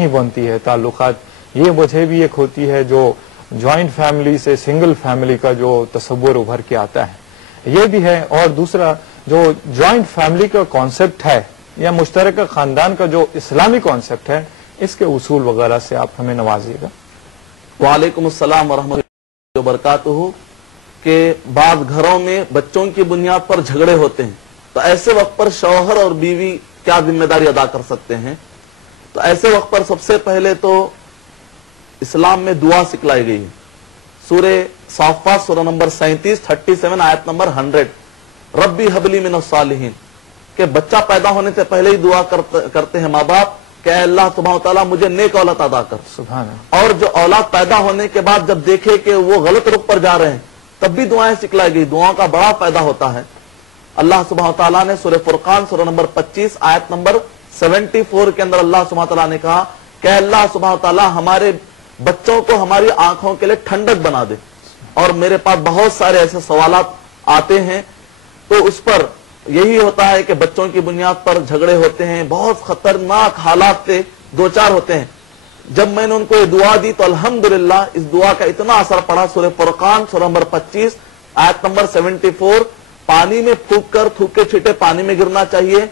नहीं बनती है ताल्लुकात। ये वजह भी एक होती है जो जॉइंट फैमिली से सिंगल फैमिली का जो तस्वुर उभर के आता है, ये भी है। और दूसरा जो जॉइंट फैमिली का कॉन्सेप्ट है या मुश्तरका खानदान का जो इस्लामी कॉन्सेप्ट है, इसके उसूल वगैरह से आप हमें नवाजिएगा। वालेकुम अस्सलाम वरहमतुल्लाहि वबरकातुहू के बाद घरों में बच्चों की बुनियाद पर झगड़े होते हैं, तो ऐसे वक्त पर शौहर और बीवी क्या जिम्मेदारी अदा कर सकते हैं? तो ऐसे वक्त पर सबसे पहले तो इस्लाम में दुआ सिखलाई गई है। सूरे साफ़ात सूरा नंबर 37 आयत नंबर 100, रब्बी हबली मिनस सालिहीन, के बच्चा पैदा होने से पहले ही दुआ करते हैं माँ बाप कि अल्लाह सुब्हानहू व तआला मुझे नेक औलाद अदा कर। सुभान अल्लाह। और जो औलाद पैदा होने के बाद जब देखे कि वो गलत रुख पर जा रहे हैं, तब भी दुआएं सिखलाई गई। दुआओं का बड़ा फायदा होता है। अल्लाह सुब्हानहू व तआला ने सूरह फुरकान सूरा नंबर 25 आयत नंबर 74 के अंदर अल्लाह सुब्हानहू व तआला ने कहा कि अल्लाह सुब्हानहू व तआला हमारे बच्चों को हमारी आंखों के लिए ठंडक बना दे। और मेरे पास बहुत सारे ऐसे सवालात आते हैं, तो उस पर यही होता है कि बच्चों की बुनियाद पर झगड़े होते हैं, बहुत खतरनाक हालात से दो चार होते हैं। जब मैंने उनको ये दुआ दी तो अल्हम्दुलिल्लाह इस दुआ का इतना असर पड़ा। सूरह फुरकान सूरा नंबर 25 आयत नंबर 74, पानी में फूंक कर थूके छींटे पानी में गिरना चाहिए,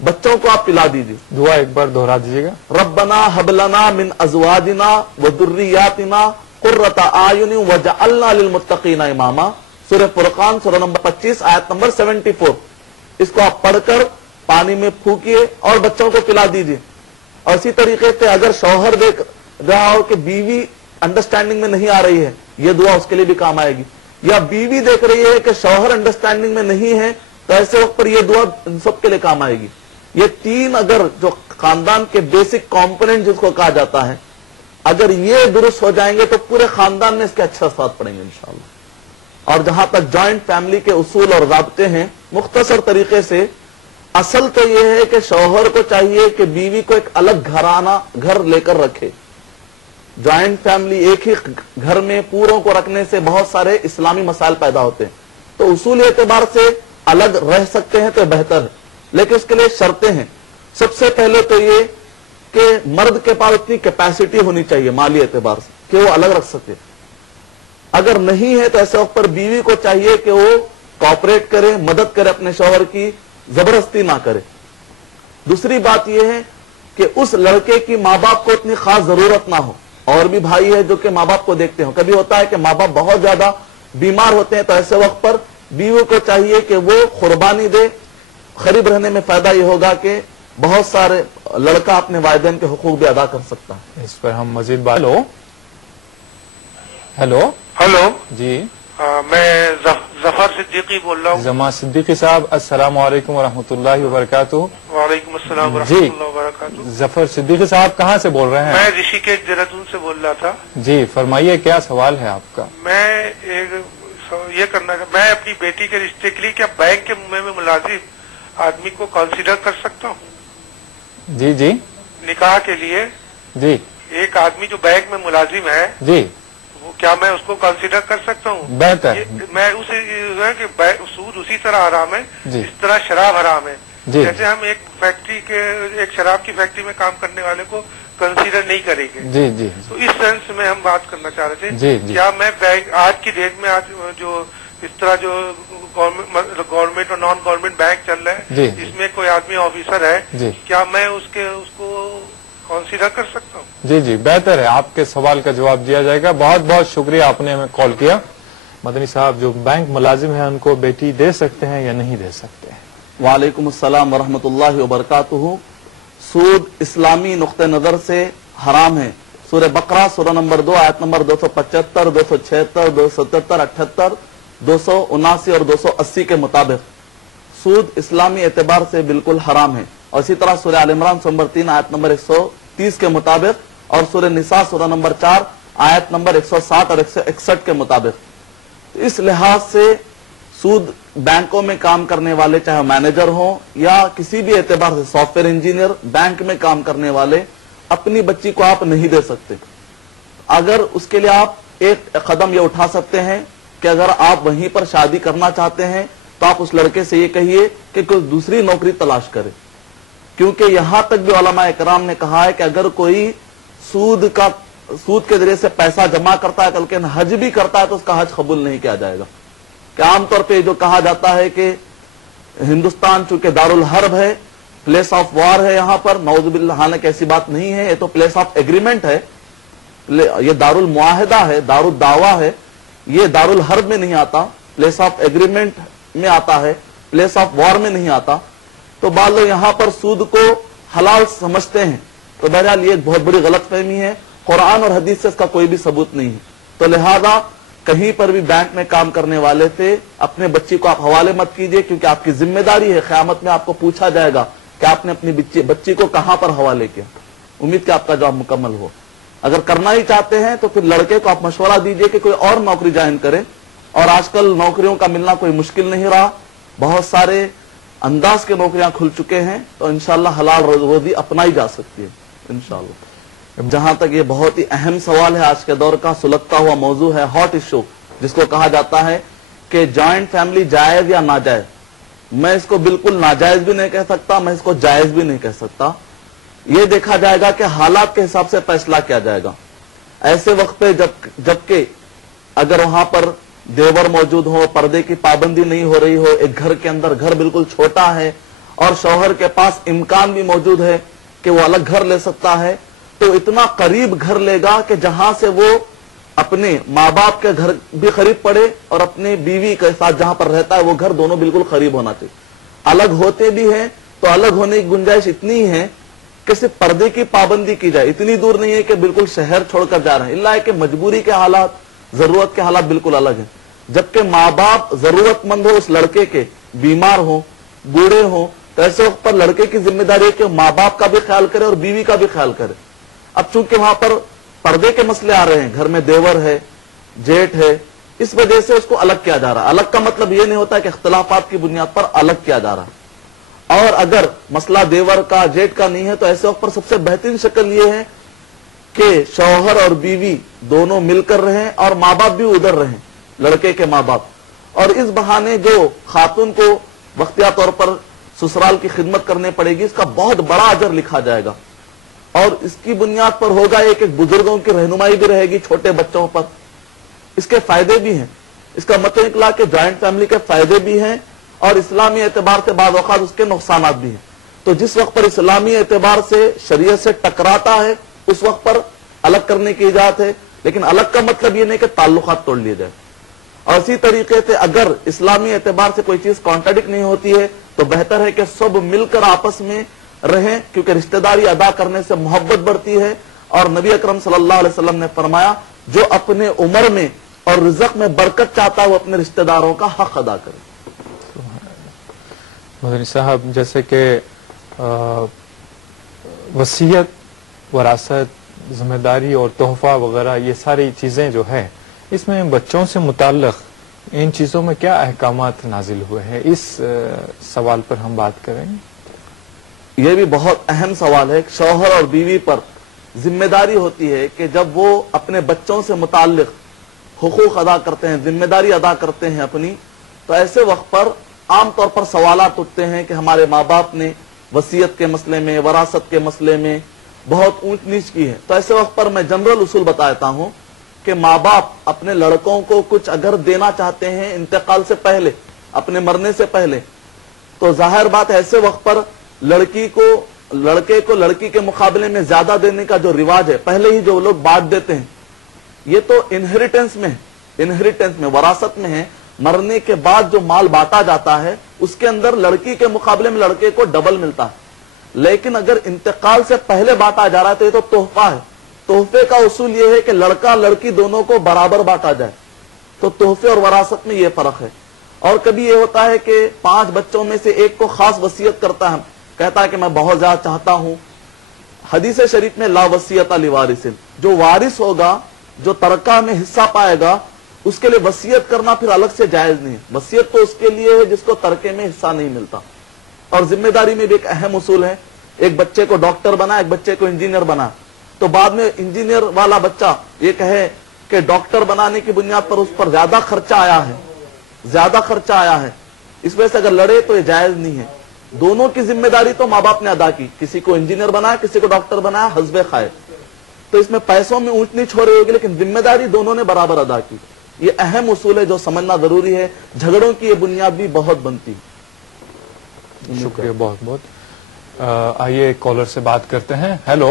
बच्चों को आप पिला दीजिए। दुआ एक बार दोहरा दीजिएगा। रब्बना हबलना मिन अज़वाजिना व दुर्रियातिना कुर्रता आयुनि वजअलना लिलमुत्तकीना इमामा। सूरह फुरकान सूरा नंबर 25 आयत नंबर 74, इसको आप पढ़कर पानी में फूकिए और बच्चों को पिला दीजिए। और इसी तरीके से अगर शौहर देख रहा हो कि बीवी अंडरस्टैंडिंग में नहीं आ रही है, यह दुआ उसके लिए भी काम आएगी। या बीवी देख रही है कि शौहर अंडरस्टैंडिंग में नहीं है, तो ऐसे वक्त पर यह दुआ इन सबके लिए काम आएगी। ये तीन अगर जो खानदान के बेसिक कंपोनेंट जिसको कहा जाता है, अगर ये दुरुस्त हो जाएंगे तो पूरे खानदान में इसके अच्छे असर पड़ेंगे इंशाअल्लाह। और जहां तक जॉइंट फैमिली के उसूल और ज़ाब्ते हैं, मुख्तसर तरीके से असल तो यह है कि शौहर को चाहिए कि बीवी को एक अलग घर लेकर रखे। जॉइंट फैमिली एक ही घर में पूरों को रखने से बहुत सारे इस्लामी मसाइल पैदा होते हैं, तो उसूल एतबार से अलग रह सकते हैं तो बेहतर है, लेकिन उसके लिए शर्तें हैं। सबसे पहले तो ये कि मर्द के पास इतनी कैपेसिटी होनी चाहिए माली एतबार से कि वो अलग रख सके। अगर नहीं है तो ऐसे वक्त पर बीवी को चाहिए कि वो कॉपरेट करे, मदद करे अपने शौहर की, जबरदस्ती ना करे। दूसरी बात यह है कि उस लड़के की माँ बाप को इतनी खास जरूरत ना हो। और भी भाई है जो कि माँ बाप को देखते हो, कभी होता है कि माँ बाप बहुत ज्यादा बीमार होते हैं, तो ऐसे वक्त पर बीवी को चाहिए कि वो कुर्बानी दे। करीब रहने में फायदा ये होगा कि बहुत सारे लड़का अपने वालिदैन के हुकूक भी अदा कर सकता है। इस पर हम मजीद बात। हेलो हेलो जी, मैं जफर सिद्दीकी बोल रहा हूँ। जमा सिद्दीकी साहब, अस्सलाम वालेकुम वरहमतुल्लाहि वबरकातुहू। वालेकुम अस्सलाम वरहमतुल्लाहि वबरकातुहू। जफर सिद्दीकी साहब कहाँ से बोल रहे हैं? मैं ऋषिकेश देहरादून से बोल रहा था। जी फरमाइए, क्या सवाल है आपका? मैं ये करना है, मैं अपनी बेटी के रिश्ते के लिए क्या बैंक के में मुलाजिम आदमी को कंसीडर कर सकता हूँ? जी जी, निकाह के लिए जी, एक आदमी जो बैंक में मुलाजिम है, जी, वो क्या मैं उसको कंसीडर कर सकता हूँ? बेहतर। मैं उसे है कि सूद उसी तरह हराम है जी। जिस तरह शराब हराम है। जी। जैसे हम एक शराब की फैक्ट्री में काम करने वाले को कंसीडर नहीं करेंगे। जी जी, तो इस सेंस में हम बात करना चाह रहे थे। जी, जी। क्या मैं बैंक आज की डेट में, आज जो इस तरह जो गवर्नमेंट और नॉन गवर्नमेंट बैंक चल रहे हैं, जी। इसमें कोई आदमी ऑफिसर है, जी। क्या मैं उसको कंसीडर कर सकता हूँ? जी जी, बेहतर है, आपके सवाल का जवाब दिया जाएगा। बहुत बहुत शुक्रिया, आपने हमें कॉल किया। मदनी साहब, जो बैंक मुलाजिम है उनको बेटी दे सकते हैं या नहीं दे सकते हैं? वालेकुम अस्सलाम वरहमतुल्लाहि वबरकातुहू। सूद इस्लामी नुक्ते नजर से हराम है। सूरह बकरा सूरा नंबर 2 आयत नंबर 275, 276, 277, 78, 279 और 280 के मुताबिक सूद इस्लामी एतबार से बिल्कुल हराम है। और इसी तरह सूरह आल इमरान नंबर 3 आयत नंबर 130 के मुताबिक और सूरह निसा सूरा नंबर 4 आयत नंबर 160 और 161 के मुताबिक। तो इस लिहाज से सूद बैंकों में काम करने वाले, चाहे मैनेजर हो या किसी भी एतबार से सॉफ्टवेयर इंजीनियर, बैंक में काम करने वाले, अपनी बच्ची को आप नहीं दे सकते। अगर उसके लिए आप एक कदम ये उठा सकते हैं कि अगर आप वहीं पर शादी करना चाहते हैं तो आप उस लड़के से ये कहिए कि कोई दूसरी नौकरी तलाश करे। क्योंकि यहां तक भी उलमा इकराम ने कहा है कि अगर कोई सूद के जरिए से पैसा जमा करता है, कल हज भी करता है तो उसका हज कबूल नहीं किया जाएगा। कि आमतौर पे जो कहा जाता है कि हिंदुस्तान चूंकि दारुल हर्ब है, प्लेस ऑफ वॉर है, यहां पर नौजुबिल्लाह, हालांकि ऐसी बात नहीं है, ये तो प्लेस ऑफ एग्रीमेंट है, ये दारुल मुआहिदा है, दारुल दावा है, ये दारुल हर्ब में नहीं आता, प्लेस ऑफ एग्रीमेंट में आता है, प्लेस ऑफ वॉर में नहीं आता। तो बाद लोग यहां पर सूद को हलाल समझते हैं। तो बहरहाल ये एक बहुत बड़ी गलतफहमी है, कुरान और हदीस से इसका कोई भी सबूत नहीं है। तो लिहाजा कहीं पर भी बैंक में काम करने वाले से अपने बच्ची को आप हवाले मत कीजिए, क्योंकि आपकी जिम्मेदारी है, क़यामत में आपको पूछा जाएगा कि आपने अपनी बच्ची को कहां पर हवाले किया। उम्मीद कि आपका जवाब मुकम्मल हो। अगर करना ही चाहते हैं तो फिर लड़के को आप मशवरा दीजिए कि कोई और नौकरी ज्वाइन करे। और आजकल नौकरियों का मिलना कोई मुश्किल नहीं रहा, बहुत सारे अंदाज के नौकरियां खुल चुके हैं, तो इंशाल्लाह हलाल रोजी अपनाई जा सकती है इंशाल्लाह। जहां तक ये बहुत ही अहम सवाल है, आज के दौर का सुलगता हुआ मौजू है, हॉट इशू, जिसको कहा जाता है कि जॉइंट फैमिली जायज या नाजायज। मैं इसको बिल्कुल नाजायज भी नहीं कह सकता, मैं इसको जायज भी नहीं कह सकता। ये देखा जाएगा कि हालात के हिसाब से फैसला किया जाएगा। ऐसे वक्त पे जबकि अगर वहां पर देवर मौजूद हो, पर्दे की पाबंदी नहीं हो रही हो, एक घर के अंदर, घर बिल्कुल छोटा है और शौहर के पास इम्कान भी मौजूद है कि वो अलग घर ले सकता है, तो इतना करीब घर लेगा कि जहां से वो अपने माँ बाप के घर भी करीब पड़े और अपनी बीवी के साथ जहां पर रहता है वो घर दोनों बिल्कुल करीब होना चाहिए। अलग होते भी हैं तो अलग होने की गुंजाइश इतनी है कि सिर्फ पर्दे की पाबंदी की जाए, इतनी दूर नहीं है कि बिल्कुल शहर छोड़कर जा रहे हैं। इल्ला है कि मजबूरी के हालात, जरूरत के हालात बिल्कुल अलग है। जबकि माँ बाप जरूरतमंद हो, उस लड़के के बीमार हो, बूढ़े हो, तो ऐसे वक्त पर लड़के की जिम्मेदारी है कि माँ बाप का भी ख्याल करे और बीवी का भी ख्याल करे। अब चूंकि वहां पर पर्दे के मसले आ रहे हैं, घर में देवर है, जेठ है, इस वजह से उसको अलग किया जा रहा है। अलग का मतलब यह नहीं होता कि इख्तिलाफात की बुनियाद पर अलग किया जा रहा है। और अगर मसला देवर का, जेठ का नहीं है, तो ऐसे वक्त पर सबसे बेहतरीन शक्ल यह है कि शौहर और बीवी दोनों मिलकर रहें और माँ बाप भी उधर रहें, लड़के के माँ बाप। और इस बहाने जो खातून को वक्तिया तौर पर ससुराल की खिदमत करनी पड़ेगी, इसका बहुत बड़ा अजर लिखा जाएगा। और इसकी बुनियाद पर होगा एक बुजुर्गों की रहनुमाई भी रहेगी छोटे बच्चों पर। इसके फायदे भी हैं। इसका मतलब निकला कि ज्वाइंट फैमिली के फायदे भी हैं और इस्लामी एतबार से बाद वक़्त उसके नुकसान भी हैं। तो जिस वक्त पर इस्लामी एतबार से शरीयत से टकराता है, उस वक्त पर अलग करने की इजाजत है। लेकिन अलग का मतलब यह नहीं कि ताल्लुकात तोड़ लिए जाए। और इसी तरीके से अगर इस्लामी एतबार से कोई चीज कॉन्ट्राडिक्ट नहीं होती है तो बेहतर है कि सब मिलकर आपस में रहें, क्योंकि रिश्तेदारी अदा करने से मोहब्बत बढ़ती है। और नबी अकरम सल्लल्लाहु अलैहि वसल्लम ने फरमाया, जो अपने उम्र में और रिज़्क़ में बरकत चाहता है वो अपने रिश्तेदारों का हक अदा करे। मदनी साहब, जैसे कि वसीयत, वरासत, जिम्मेदारी और तोहफा वगैरह, ये सारी चीजें जो है, इसमें बच्चों से मुताल्लिक़ इन चीजों में क्या अहकामात नाजिल हुए हैं, इस सवाल पर हम बात करेंगे। यह भी बहुत अहम सवाल है। शौहर और बीवी पर जिम्मेदारी होती है कि जब वो अपने बच्चों से मुताल्लिक़ हुकूक अदा करते हैं, जिम्मेदारी अदा करते हैं अपनी, तो ऐसे वक्त पर आमतौर पर सवालात उठते हैं कि हमारे माँ बाप ने वसीयत के मसले में, वरासत के मसले में बहुत ऊंच नीच की है। तो ऐसे वक्त पर मैं जनरल उसूल बताता हूं कि माँ बाप अपने लड़कों को कुछ अगर देना चाहते हैं इंतकाल से पहले, अपने मरने से पहले, तो जाहिर बात है ऐसे वक्त पर लड़के को लड़की के मुकाबले में ज्यादा देने का जो रिवाज है, पहले ही जो लोग बांट देते हैं, ये तो इनहेरिटेंस में, वरासत में है। मरने के बाद जो माल बांटा जाता है उसके अंदर लड़की के मुकाबले में लड़के को डबल मिलता है। लेकिन अगर इंतकाल से पहले बांटा जा रहा है तो ये तो तोहफा है। तोहफे का उसूल ये है कि लड़का लड़की दोनों को बराबर बांटा जाए। तो तोहफे और वरासत में ये फर्क है। और कभी ये होता है कि 5 बच्चों में से एक को खास वसीयत करता है, कहता है कि मैं बहुत ज्यादा चाहता हूं। हदीस शरीफ में ला वसीयत ली वारिसिन, जो वारिस होगा, जो तरका में हिस्सा पाएगा, उसके लिए वसीयत करना फिर अलग से जायज नहीं है। वसीयत तो उसके लिए है जिसको तरके में हिस्सा नहीं मिलता। और जिम्मेदारी में भी एक अहम उसूल है, एक बच्चे को डॉक्टर बना, एक बच्चे को इंजीनियर बना, तो बाद में इंजीनियर वाला बच्चा ये कहे कि डॉक्टर बनाने की बुनियाद पर उस पर ज्यादा खर्चा आया है, इस वजह से अगर लड़े तो ये जायज नहीं है। दोनों की जिम्मेदारी तो माँ बाप ने अदा की, किसी को इंजीनियर बनाया, किसी को डॉक्टर बनाया, हस्बे खाए। تو اس میں پیسوں میں اونچ نیچ ہو رہی ہوگی لیکن ذمہ داری دونوں نے برابر ادا کی. یہ اہم اصول ہے جو سمجھنا ضروری ہے. جھگڑوں کی یہ بنیاد بھی بہت بنتی ہے. شکریہ بہت بہت. آئیے ایک کالر سے بات کرتے ہیں. ہیلو.